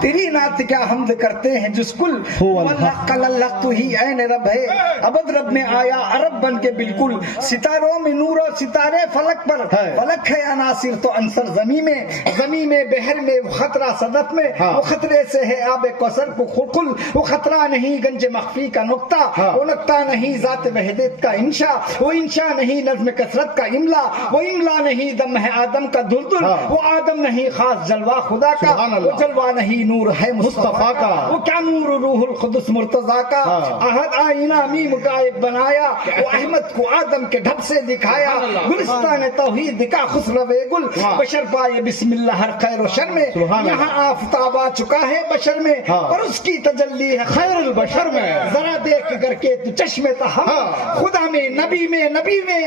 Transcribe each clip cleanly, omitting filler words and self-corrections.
تیری نعت کیا حمد کرتے ہیں جس کل اللہ تو ہی عین رب ہے ابد رب میں آیا عرب بن کے بالکل ستاروں میں نور اور ستارے فلک پر فلک ہے عناصر تو عنصر زمین میں بحر میں وہ خطرہ صدف میں وہ خطرے سے ہے آب کوثر کو کل وہ خطرہ نہیں گنج مخفی کا نقطہ وہ نقطہ نہیں ذات وحدت کا انشاء وہ انشاء نہیں نظم کثرت کا املا وہ املا نہیں دم ہے آدم کا دلدل وہ آدم نہیں خاص جلوہ خدا کا وہ جلوہ نہیں نور ہے مصطفیٰ کا وہ کیا نور روح القدس مرتضیٰ کا احد آئینہ میم کا ایک بنایا وہ احمد کو آدم کے ڈھب سے دکھایا گلستان توحید دکھا خسرو گل بشر پائے بسم اللہ ہر خیر و شر میں یہاں آفتاب آ چکا ہے بشر میں اور اس کی تجلی ہے خیر البشر میں ذرا دیکھ کر کے تو چشم تہم خدا میں نبی میں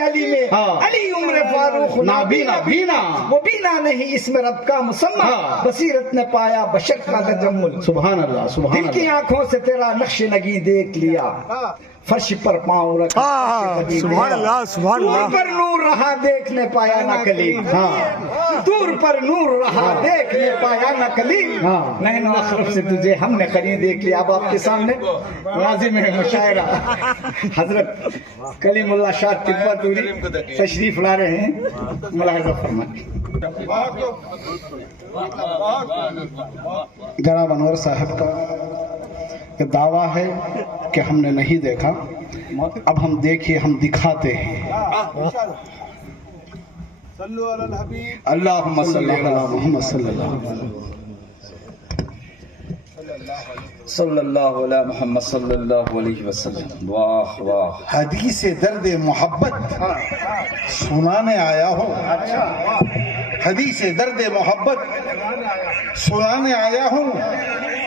علی میں علی عمر فاروق نابینا وہ بینا نہیں اس میں رب کا مسمى بصیرت نے پایا بشر کا تجمل سبحان اللہ سبحان اللہ دل کی آنکھوں سے تیرا نقش نگی دیکھ لیا فرش پر پاؤں رکھا سبحان اللہ سبحان اللہ دور پر نور رہا دیکھ نے پایا نہ کلیم دور پر نور رہا دیکھ نے پایا نہ کلیم نین مخرف سے تجھے ہم نے قریب دیکھ لیا اب آپ کے سامنے لازم ہے مشاعرہ حضرت کلیم اللہ شاہ تبتوری تشریف لا رہے ہیں ملاحظہ فرمائیں جناب انور صاحب کا یہ دعویٰ ہے کہ ہم نے نہیں دیکھا اب ہم دیکھیے ہم دکھاتے ہیں اللہم صلی اللہ علیہ محمد صلی اللہ علیہ محمد صلی اللہ علیہ وسلم واہ واہ حدیث درد محبت سنانے آیا ہوں حدیث درد محبت سنانے آیا ہوں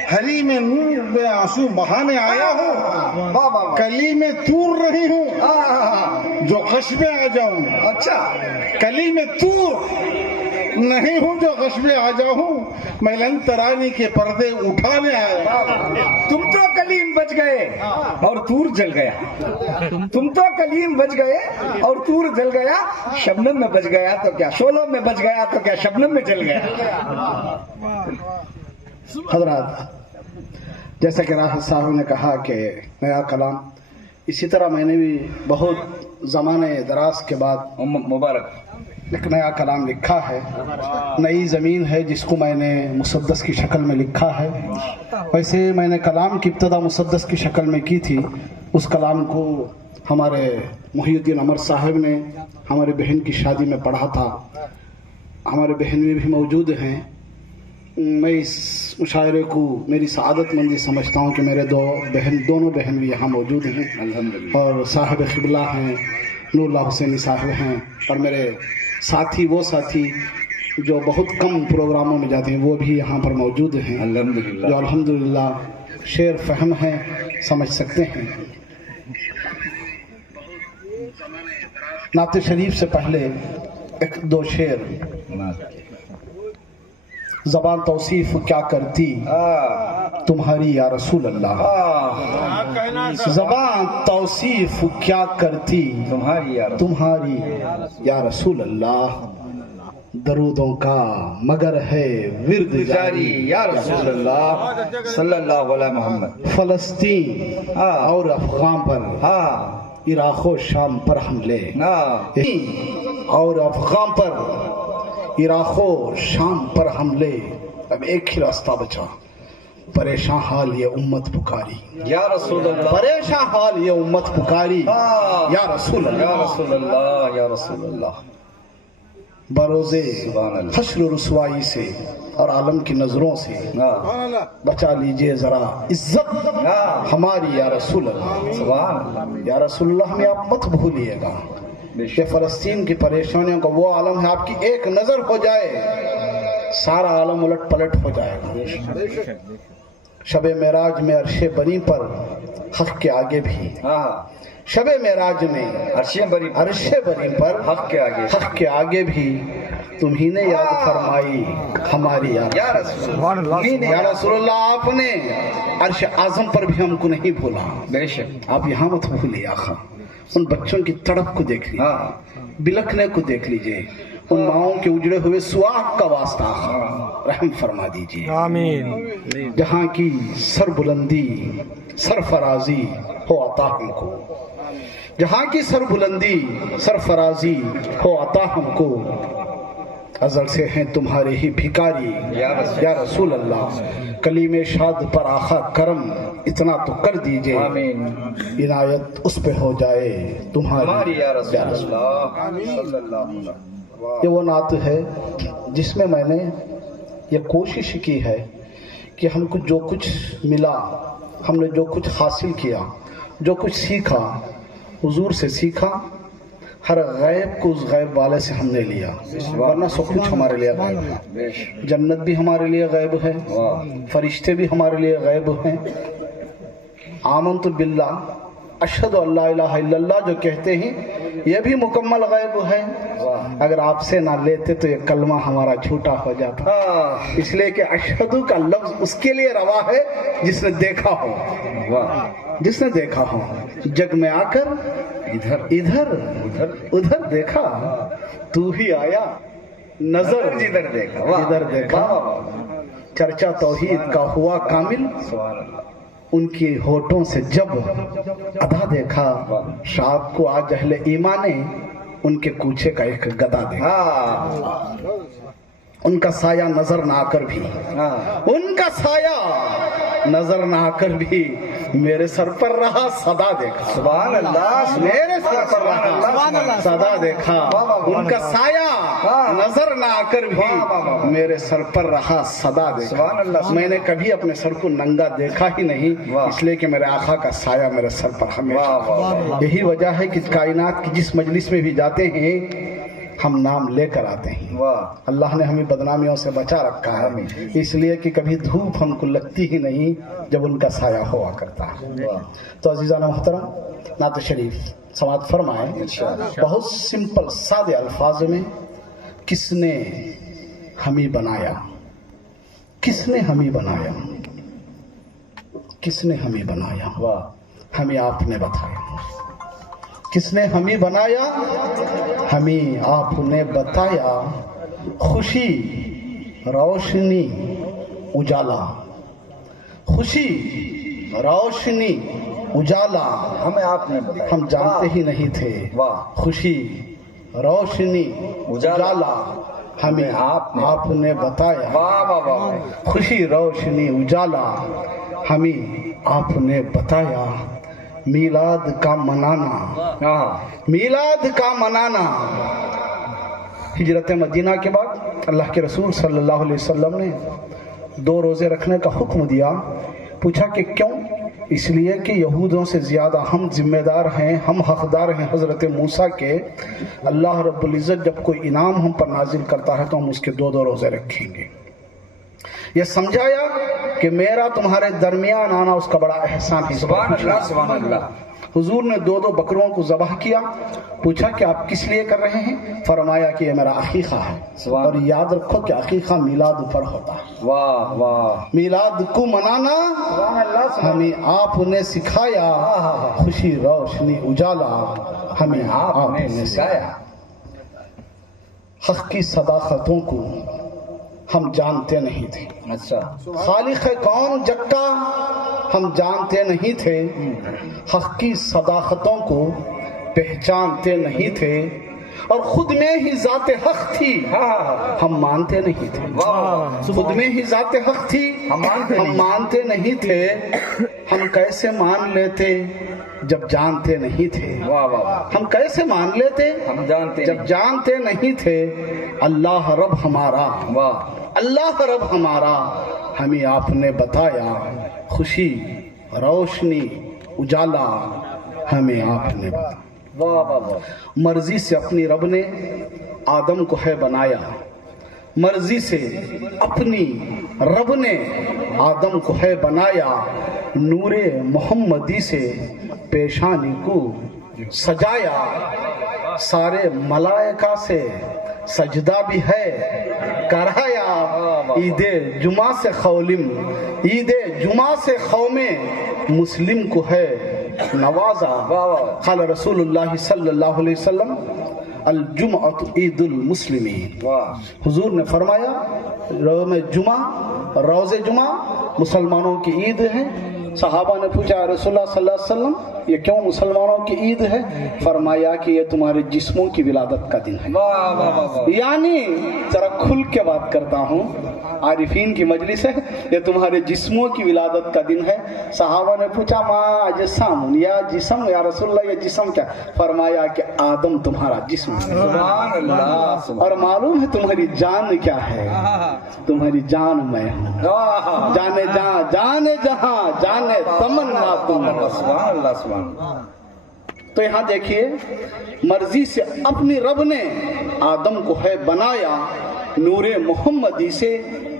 حریم نور میں آنسو بہانے آیا ہوں کلی میں تور رہی ہوں جو غش میں آ جاؤں اچھا کلی میں تور نہیں ہوں جو غش میں آ جاؤں میں لن ترانی کے پردے اٹھانے آیا تم تو کلیم بچ گئے اور تور جل گیا تم تو کلیم بچ گئے اور تور جل گیا شبنم میں بچ گیا تو کیا شولوں میں بچ گیا تو کیا شبنم میں جل گیا حضرات جیسا کہ راحت صاحب نے کہا کہ نیا کلام اسی طرح میں نے بھی بہت زمانے دراز کے بعد مبارک ایک نیا کلام لکھا ہے نئی زمین ہے جس کو میں نے مسدس کی شکل میں لکھا ہے ویسے میں نے کلام کی ابتدا مسدس کی شکل میں کی تھی اس کلام کو ہمارے محی الدین عمر صاحب نے ہمارے بہن کی شادی میں پڑھا تھا ہمارے بہن میں بھی موجود ہیں میں اس مشاعرے کو میری سعادت مندی سمجھتا ہوں کہ میرے دونوں بہن بھی یہاں موجود ہیں اور صاحب قبلہ ہیں نور اللہ حسینی صاحب ہیں اور میرے ساتھی وہ ساتھی جو بہت کم پروگراموں میں جاتے ہیں وہ بھی یہاں پر موجود ہیں جو الحمدللہ شعر فہم ہیں سمجھ سکتے ہیں نعت شریف سے پہلے ایک دو شعر زبان توصیف کیا کرتی تمہاری یا رسول اللہ زبان توصیف کیا کرتی تمہاری یا رسول اللہ درودوں کا مگر ہے ورد جاری یا رسول اللہ صلی اللہ علیہ محمد فلسطین اور افغان پر عراق و شام پر حملے اور افغان پر عراق و شام پر حملے اب ایک ہی راستہ بچا پریشان حال یہ امت پکاری یا رسول اللہ پریشان حال یہ امت پکاری یا رسول اللہ یا رسول اللہ یا رسول اللہ بروزے حشر و رسوائی سے اور عالم کی نظروں سے بچا لیجئے ذرا عزت ہماری یا رسول اللہ یا رسول اللہ ہمیں آپ مت بھولیے گا کہ فلسطین کی پریشانیوں کا وہ عالم ہے آپ کی ایک نظر ہو جائے سارا عالم الٹ پلٹ ہو جائے گا شب معراج میں عرش بری پر حق کے آگے بھی شب معراج میں عرش بری پر حق کے آگے بھی تمہیں نے یاد فرمائی ہماری یا رسول اللہ آپ نے عرش اعظم پر بھی ہم کو نہیں بھولا بے شک آپ یہاں مت بھولیے آخا ان بچوں کی تڑپ کو دیکھ لیجیے بلکنے کو دیکھ لیجئے ان ماؤں کے اجڑے ہوئے سواگ کا واسطہ رحم فرما دیجیے آمین. جہاں کی سر بلندی سرفرازی ہو عطا ہم کو، جہاں کی سر بلندی سرفرازی ہو عطا ہم کو، ازل سے ہیں تمہارے ہی بھکاری یا رسول اللہ، کلیم شاد پر آخا کرم اتنا تو کر دیجئے، عنایت اس پہ ہو جائے تمہاری یا رسول اللہ۔ یہ وہ نعت ہے جس میں میں نے یہ کوشش کی ہے کہ ہم کو جو کچھ ملا، ہم نے جو کچھ حاصل کیا، جو کچھ سیکھا حضور سے سیکھا، ہر غیب کو اس غیب والے سے ہم نے لیا، ورنہ سب کچھ ہمارے لیے غیب ہے۔ جنت بھی ہمارے لیے غیب ہے، فرشتے بھی ہمارے لیے غیب ہیں۔ آمنت باللہ اشہد ان لا الہ الا اللہ جو کہتے ہیں یہ بھی مکمل غیب ہے۔ اگر آپ سے نہ لیتے تو یہ کلمہ ہمارا جھوٹا ہو جاتا، اس لیے کہ اشہدو کا لفظ اس کے لیے روا ہے جس نے دیکھا ہو، جس نے دیکھا ہو۔ جگ میں آ کر ادھر ادھر دیکھا، تو ہی آیا نظر ادھر دیکھا، چرچا توحید کا ہوا کامل، ان کی ہونٹوں سے جب ادا دیکھا، شاد کو آج اہل ایمان نے ان کے کوچے کا ایک گدا دیکھا۔ ان کا سایہ نظر نہ آ کر بھی، ان کا سایہ نظر نہ آ کر بھی میرے سر پر رہا صدا دیکھا، سبحان اللہ، میرے سر پر رہا صدا دیکھا۔ ان کا سایہ نظر نہ آ کر بھی میرے سر پر رہا صدا دیکھا۔ میں نے کبھی اپنے سر کو ننگا دیکھا ہی نہیں، اس لیے کہ میرے آقا کا سایہ میرے سر پر ہمیشہ۔ یہی وجہ ہے کہ کائنات کی جس مجلس میں بھی جاتے ہیں ہم نام لے کر آتے ہیں۔ اللہ نے ہمیں بدنامیوں سے بچا رکھا ہے، اس لیے کہ کبھی دھوپ ہم کو لگتی ہی نہیں جب ان کا سایہ ہوا کرتا ہے۔ تو عزیزان محترم، نعت شریف سماعت فرمائیں بہت سمپل سادے الفاظ میں۔ کس نے ہمیں بنایا، کس نے ہمیں بنایا، کس نے ہمیں بنایا، ہمیں آپ نے بتایا۔ کس نے ہمیں بنایا، ہمیں آپ نے بتایا، خوشی روشنی اجالا، خوشی روشنی اجالا، ہمیں آپ نے بتایا، ہم جانتے ہی نہیں تھے، خوشی روشنی اجالا ہمیں آپ نے بتایا، خوشی روشنی اجالا ہمیں آپ نے بتایا۔ میلاد کا منانا، میلاد کا منانا۔ ہجرت مدینہ کے بعد اللہ کے رسول صلی اللہ علیہ وسلم نے 2 روزے رکھنے کا حکم دیا۔ پوچھا کہ کیوں؟ اس لیے کہ یہودوں سے زیادہ ہم ذمہ دار ہیں، ہم حقدار ہیں حضرت موسیٰ کے۔ اللہ رب العزت جب کوئی انعام ہم پر نازل کرتا ہے تو ہم اس کے 2 روزے رکھیں گے۔ یہ سمجھایا کہ میرا تمہارے درمیان آنا اس کا بڑا احسان ہے۔ سبحان اللہ، سبحان اللہ۔ حضور نے 2 بکروں کو ذبح کیا۔ پوچھا کہ آپ کس لیے کر رہے ہیں؟ فرمایا کہ یہ میرا عقیقہ ہے، اور یاد رکھو کہ عقیقہ میلاد پر ہوتا ہے۔ واہ واہ، میلاد کو منانا ہمیں آپ نے سکھایا، خوشی روشنی اجالا ہمیں آپ نے سکھایا۔ حق کی صداقتوں کو ہم جانتے نہیں تھے، اچھا، خالق کون جگہ ہم جانتے نہیں تھے، حق کی صداقتوں کو پہچانتے نہیں تھے، اور خود میں ہی ذات حق تھی ہم مانتے نہیں تھے۔ خود میں ہی ذات حق تھی ہم مانتے نہیں تھے۔ ہم کیسے مان لیتے جب جانتے نہیں تھے؟ ہم کیسے مان لیتے جب جانتے نہیں تھے؟ اللہ رب ہمارا، اللہ رب ہمارا ہمیں آپ نے بتایا، خوشی روشنی اجالا ہمیں آپ نے بتایا۔ مرضی سے اپنی رب نے آدم کو ہے بنایا، مرضی سے اپنی رب نے آدم کو ہے بنایا، نور محمدی سے پیشانی کو سجایا، سارے ملائکہ سے سجدہ بھی ہے کرایا، عید جمعہ سے خولم، عید جمعہ سے قوم مسلم کو ہے نوازا۔ قال رسول اللہ صلی اللہ علیہ وسلم، الجمعۃ عید المسلمین. حضور نے فرمایا روز جمعہ روز جمعہ مسلمانوں کی عید ہے. صحابہ نے پوچھا رسول اللہ صلی اللہ علیہ وسلم یہ کیوں مسلمانوں کی عید ہے؟ فرمایا کہ یہ تمہارے جسموں کی ولادت کا دن ہے. یعنی ذرا کھل کے بات کرتا ہوں، عارفین کی مجلس ہے، یہ تمہارے جسموں کی ولادت کا دن ہے. صحابہ نے پوچھا ما اجسام یا جسم یا رسول اللہ یہ جسم کیا؟ فرمایا کہ آدم تمہارا جسم ہے. سبحان اللہ. اور معلوم ہے تمہاری جان کیا ہے؟ تمہاری جان میں ہوں. جانے جہاں جانے جہاں جانے تمنا تم. سبحان اللہ سبحان. تو یہاں دیکھیے مرضی سے اپنی رب نے آدم کو ہے بنایا، نور محمدی سے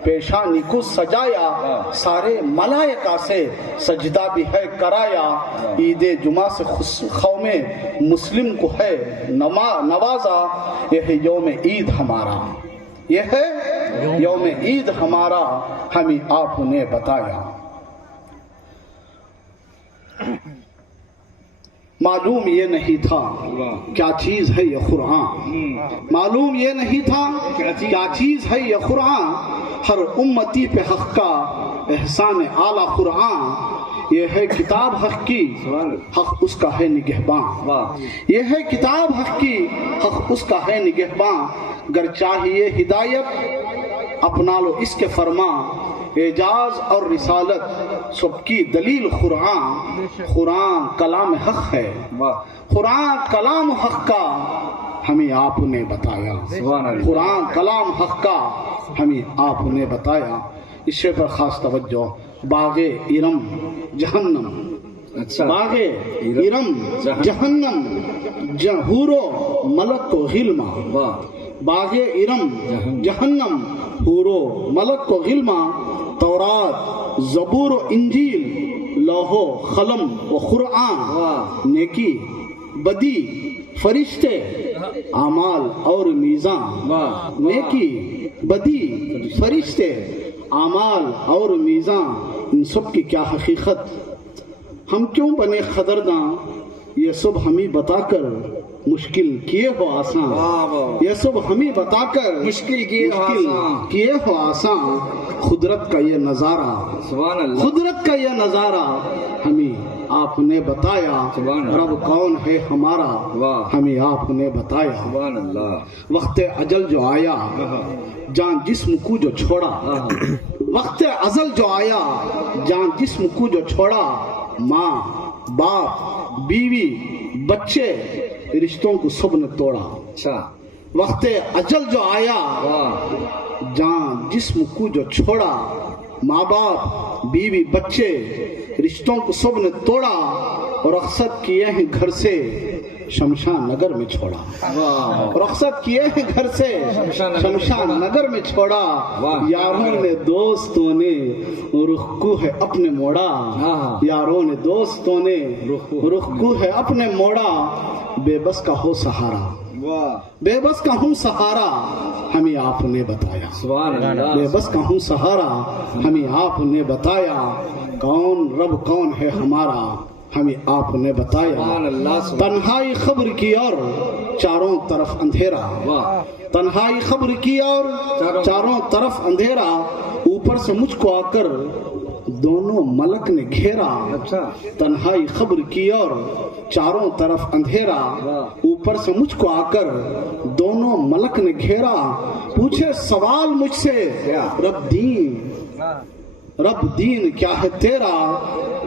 پیشانی کو سجایا، سارے ملائکہ سے سجدہ بھی ہے کرایا. عید جمعہ سے قوم مسلم کو ہے نوازا. یہ ہے یوم عید ہمارا، یہ ہے یوم عید ہمارا، ہمیں آپ نے بتایا. معلوم یہ نہیں تھا کیا چیز ہے یہ قرآن، معلوم یہ نہیں تھا کیا چیز ہے یہ قرآن. ہر امتی پہ حق کا احسان اعلیٰ قرآن. یہ ہے کتاب حق کی، حق اس کا ہے نگہباں. یہ ہے کتاب حق کی، حق اس کا ہے نگہباں. گر چاہیے ہدایت اپنا لو اس کے فرما. اعجاز اور رسالت سب کی دلیل قرآن. قرآن کلام حق ہے، قرآن کلام حق کا ہمیں آپ نے بتایا. قرآن کلام حق کا ہمیں آپ نے بتایا. اس شے پر خاص توجہ. باغ ارم جہنم، باغ ارم جہنم حورو ملک کو غلما. باغ ارم جہنم حورو ملک کو غلما. تورات زبور و انجیل لوح و قلم و قرآن. نیکی بدی فرشتے اعمال اور میزان. نیکی بدی فرشتے اعمال اور میزان، ان سب کی کیا حقیقت؟ ہم کیوں بنے قدرداں؟ یہ سب ہمیں بتا کر مشکل کیے ہو آسان. یہ سب ہمیں بتا کر مشکل کیے ہو آسان. قدرت کا یہ نظارہ، قدرت کا یہ نظارہ ہمیں آپ نے بتایا. رب کون ہے ہمارا ہمیں آپ نے بتایا. وقت اجل جو آیا جان جسم کو جو چھوڑا، وقت ازل جو آیا جان جسم کو جو چھوڑا. ماں باپ بیوی بچے رشتوں کو سب نے توڑا. وقت اجل جو آیا جان جسم کو جو چھوڑا. ماں باپ بیوی بچے رشتوں کو سب نے توڑا. اور رخصت کیے ہیں گھر سے شمشان نگر میں چھوڑا. رخصت کیے ہیں گھر سے شمشان نگر میں چھوڑا. یاروں نے دوستوں نے رخ کو ہے اپنے موڑا. یاروں نے دوستوں نے رخ کو ہے اپنے موڑا. بے بس کا ہو سہارا، بے بس کا ہوں سہارا ہمیں آپ نے بتایا. بے بس کا ہوں سہارا ہمیں آپ نے بتایا. کون رب کون ہے ہمارا ہمیں آپ نے بتایا. تنہائی خبر کی اور چاروں طرف اندھیرا. تنہائی خبر کی اور چاروں طرف اندھیرا. اوپر سے مجھ کو آ کر دونوں ملک نے گھیرا. تنہائی خبر کی اور چاروں طرف اندھیرا. اوپر سے مجھ کو آ کر دونوں ملک نے گھیرا. پوچھے سوال مجھ سے رب دین کیا ہے تیرا.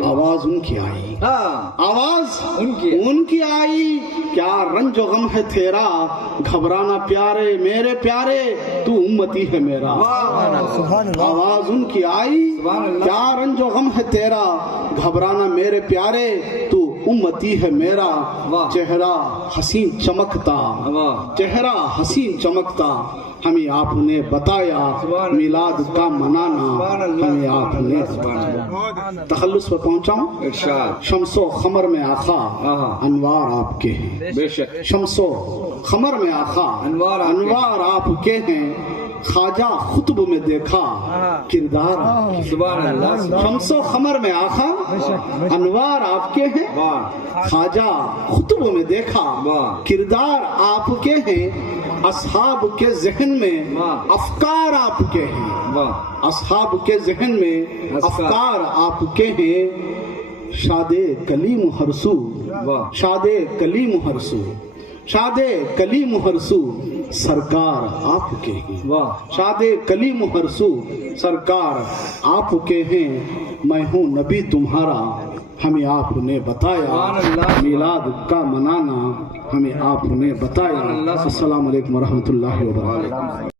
آواز ان کی آئی، آواز ان کی آئی. کیا رنج و غم ہے تیرا. گھبرانا پیارے میرے پیارے تو امتی ہے میرا. آواز ان کی آئی. کیا رنج و غم ہے تیرا. گھبرانا میرے پیارے تو امتی ہے میرا. چہرہ حسین چمکتا، چہرہ حسین چمکتا ہمیں آپ نے بتایا. میلاد کا منانا ہمیں آپ نے بتایا. تخلص پہ پہنچاؤں. شمس و قمر میں آقا انوار آپ کے ہیں. شمس و قمر میں آقا انوار آپ کے ہیں. خواجہ خطب میں دیکھا کردار آپ کے سبحان اللہ شمس و خمر میں آخا انوار آپ کے ہیں خواجہ خطب میں دیکھا کردار آپ کے ہیں اصحاب کے ذہن میں افکار آپ کے ہیں اصحاب کے ذہن میں افکار آپ کے ہیں شاد کلیم ہرسو شاد کلیم ہرسو شاد کلیم ہرسو سرکار آپ کے ہیں شاد کلیم ہرسو سرکار آپ کے ہیں میں ہوں نبی تمہارا ہمیں آپ نے بتایا میلاد کا منانا ہمیں آپ نے بتایا السلام علیکم ورحمۃ اللہ وبرکاتہ